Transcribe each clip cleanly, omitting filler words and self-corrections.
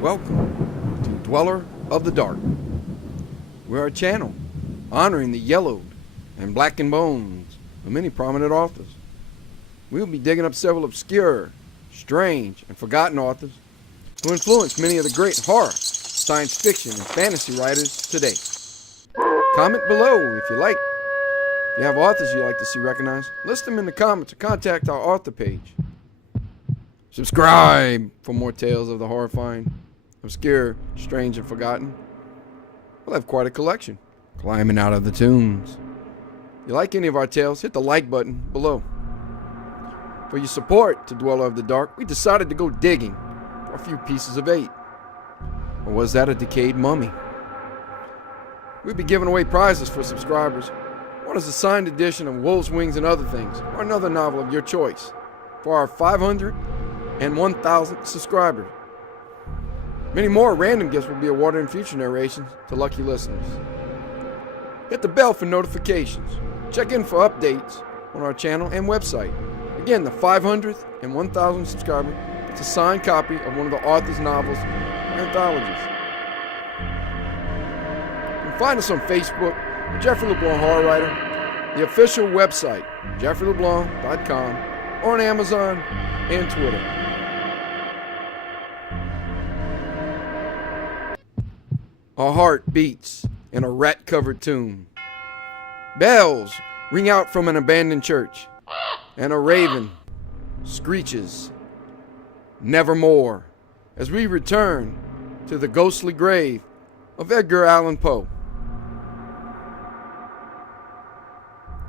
Welcome to Dweller of the Dark. We're a channel honoring the yellowed and blackened bones of many prominent authors. We'll be digging up several obscure, strange, and forgotten authors who influenced many of the great horror, science fiction, and fantasy writers today. Comment below if you like. If you have authors you'd like to see recognized, list them in the comments or contact our author page. Subscribe for more tales of the horrifying, obscure, strange, and forgotten. We'll have quite a collection. Climbing out of the tombs. If you like any of our tales, hit the like button below. For your support to Dweller of the Dark, we decided to go digging for a few pieces of eight. Or was that a decayed mummy? We'll be giving away prizes for subscribers. One is a signed edition of Wolf's Wings and Other Things, or another novel of your choice, for our 500 and 1,000 subscribers. Many more random gifts will be awarded in future narrations to lucky listeners. Hit the bell for notifications. Check in for updates on our channel and website. Again, the 500th and 1,000 subscriber gets a signed copy of one of the author's novels or anthologies. You can find us on Facebook, the Jeffrey LeBlanc Horror Writer, the official website, jeffreyleblanc.com, or on Amazon and Twitter. Our heart beats in a rat-covered tomb. Bells ring out from an abandoned church, and a raven screeches, Nevermore, as we return to the ghostly grave of Edgar Allan Poe.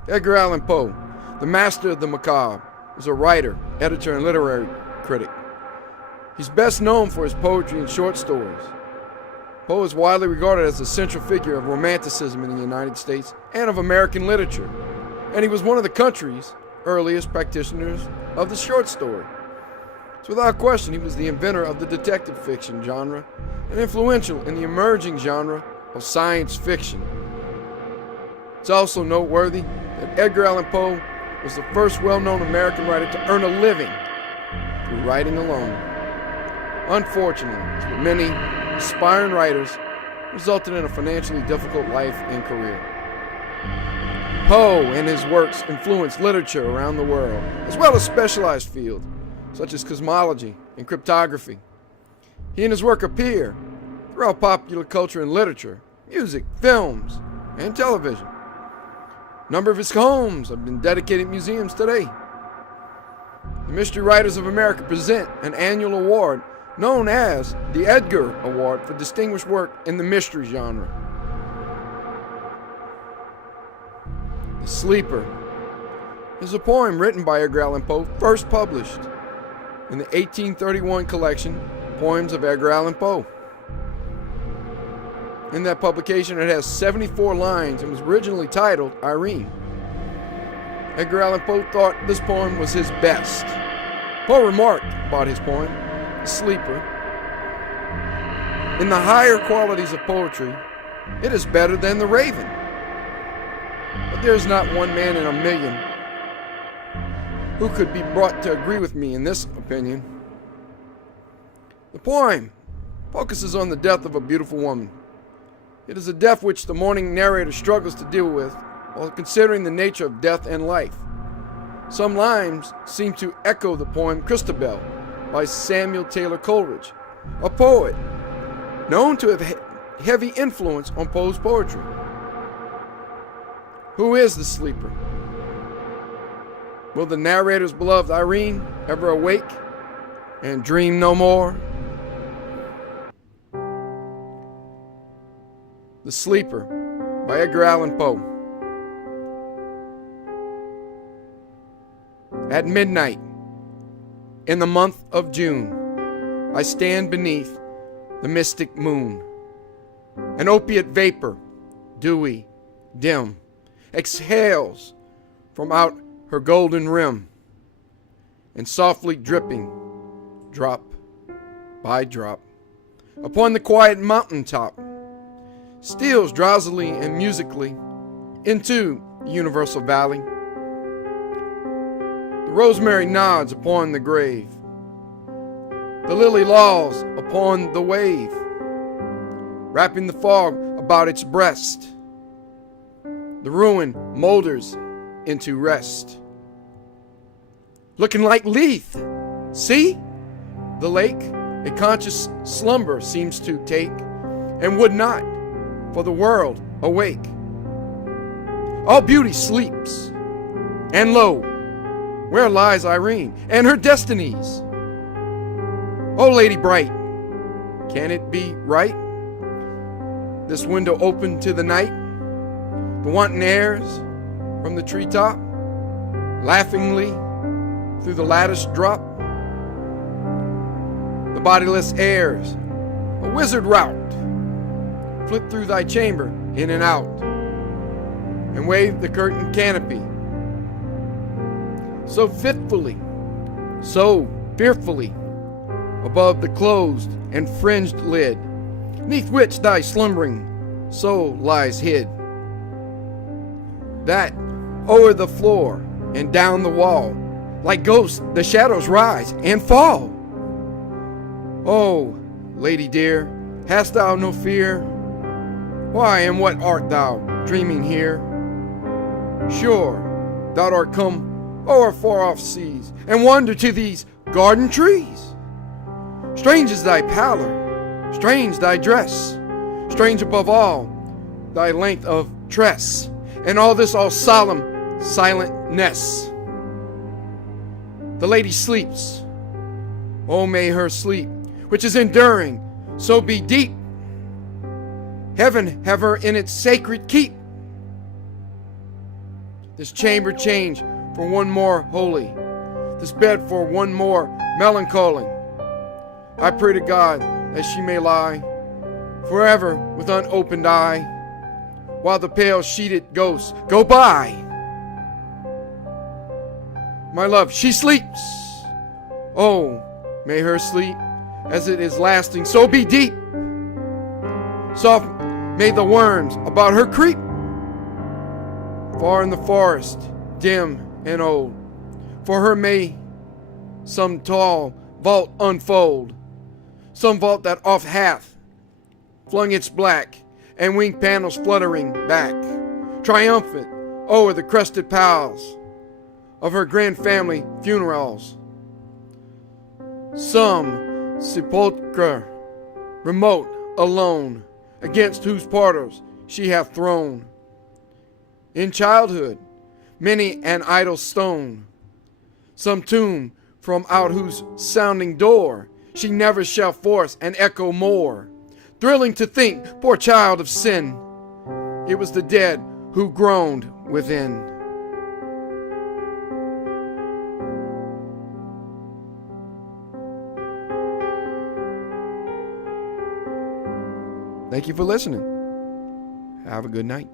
Edgar Allan Poe, the master of the macabre, is a writer, editor, and literary critic. He's best known for his poetry and short stories. Poe is widely regarded as the central figure of Romanticism in the United States and of American literature, and he was one of the country's earliest practitioners of the short story. So without question, he was the inventor of the detective fiction genre and influential in the emerging genre of science fiction. It's also noteworthy that Edgar Allan Poe was the first well-known American writer to earn a living through writing alone. Unfortunately, for many aspiring writers, resulted in a financially difficult life and career. Poe and his works influenced literature around the world, as well as specialized fields such as cosmology and cryptography. He and his work appear throughout popular culture and literature, music, films, and television. A number of his homes have been dedicated museums today. The Mystery Writers of America present an annual award known as the Edgar Award for distinguished work in the mystery genre. The Sleeper is a poem written by Edgar Allan Poe, first published in the 1831 collection, Poems of Edgar Allan Poe. In that publication, it has 74 lines and was originally titled Irene. Edgar Allan Poe thought this poem was his best. Poe remarked about his poem, The Sleeper: "In the higher qualities of poetry, it is better than the raven. But there is not one man in a million who could be brought to agree with me in this opinion." The poem focuses on the death of a beautiful woman. It is a death which the mourning narrator struggles to deal with while considering the nature of death and life. Some lines seem to echo the poem Christabel by Samuel Taylor Coleridge, a poet known to have heavy influence on Poe's poetry. Who is the sleeper? Will the narrator's beloved Irene ever awake and dream no more? The Sleeper by Edgar Allan Poe. At midnight, in the month of June, I stand beneath the mystic moon. An opiate vapor, dewy, dim, exhales from out her golden rim, and softly dripping, drop by drop, upon the quiet mountain top, steals drowsily and musically into the universal valley. The rosemary nods upon the grave. The lily lolls upon the wave, wrapping the fog about its breast. The ruin molders into rest, looking like Lethe. See? The lake a conscious slumber seems to take, and would not for the world awake. All beauty sleeps, and lo, where lies Irene and her destinies? Oh, Lady Bright, can it be right? This window open to the night, the wanton airs from the treetop, laughingly through the lattice drop. The bodiless airs, a wizard rout, flit through thy chamber in and out, and wave the curtain canopy. So fitfully, so fearfully, above the closed and fringed lid, 'neath which thy slumbering soul lies hid, that o'er the floor and down the wall, like ghosts the shadows rise and fall. Oh, lady dear, hast thou no fear? Why and what art thou dreaming here? Sure, thou art come o'er far-off seas, and wander to these garden trees. Strange is thy pallor, strange thy dress, strange above all thy length of tress, and all this all solemn silentness. The lady sleeps. Oh, may her sleep, which is enduring, so be deep. Heaven have her in its sacred keep. This chamber change for one more holy, this bed for one more melancholy. I pray to God that she may lie forever with unopened eye, while the pale sheeted ghosts go by. My love, she sleeps. Oh, may her sleep, as it is lasting, so be deep. Soft may the worms about her creep. Far in the forest, dim and old, for her may some tall vault unfold, some vault that oft hath flung its black and winged panels fluttering back, triumphant o'er the crested piles of her grand family funerals. Some sepulchre remote, alone, against whose portals she hath thrown in childhood many an idle stone, some tomb from out whose sounding door she never shall force an echo more. Thrilling to think, poor child of sin, it was the dead who groaned within. Thank you for listening. Have a good night.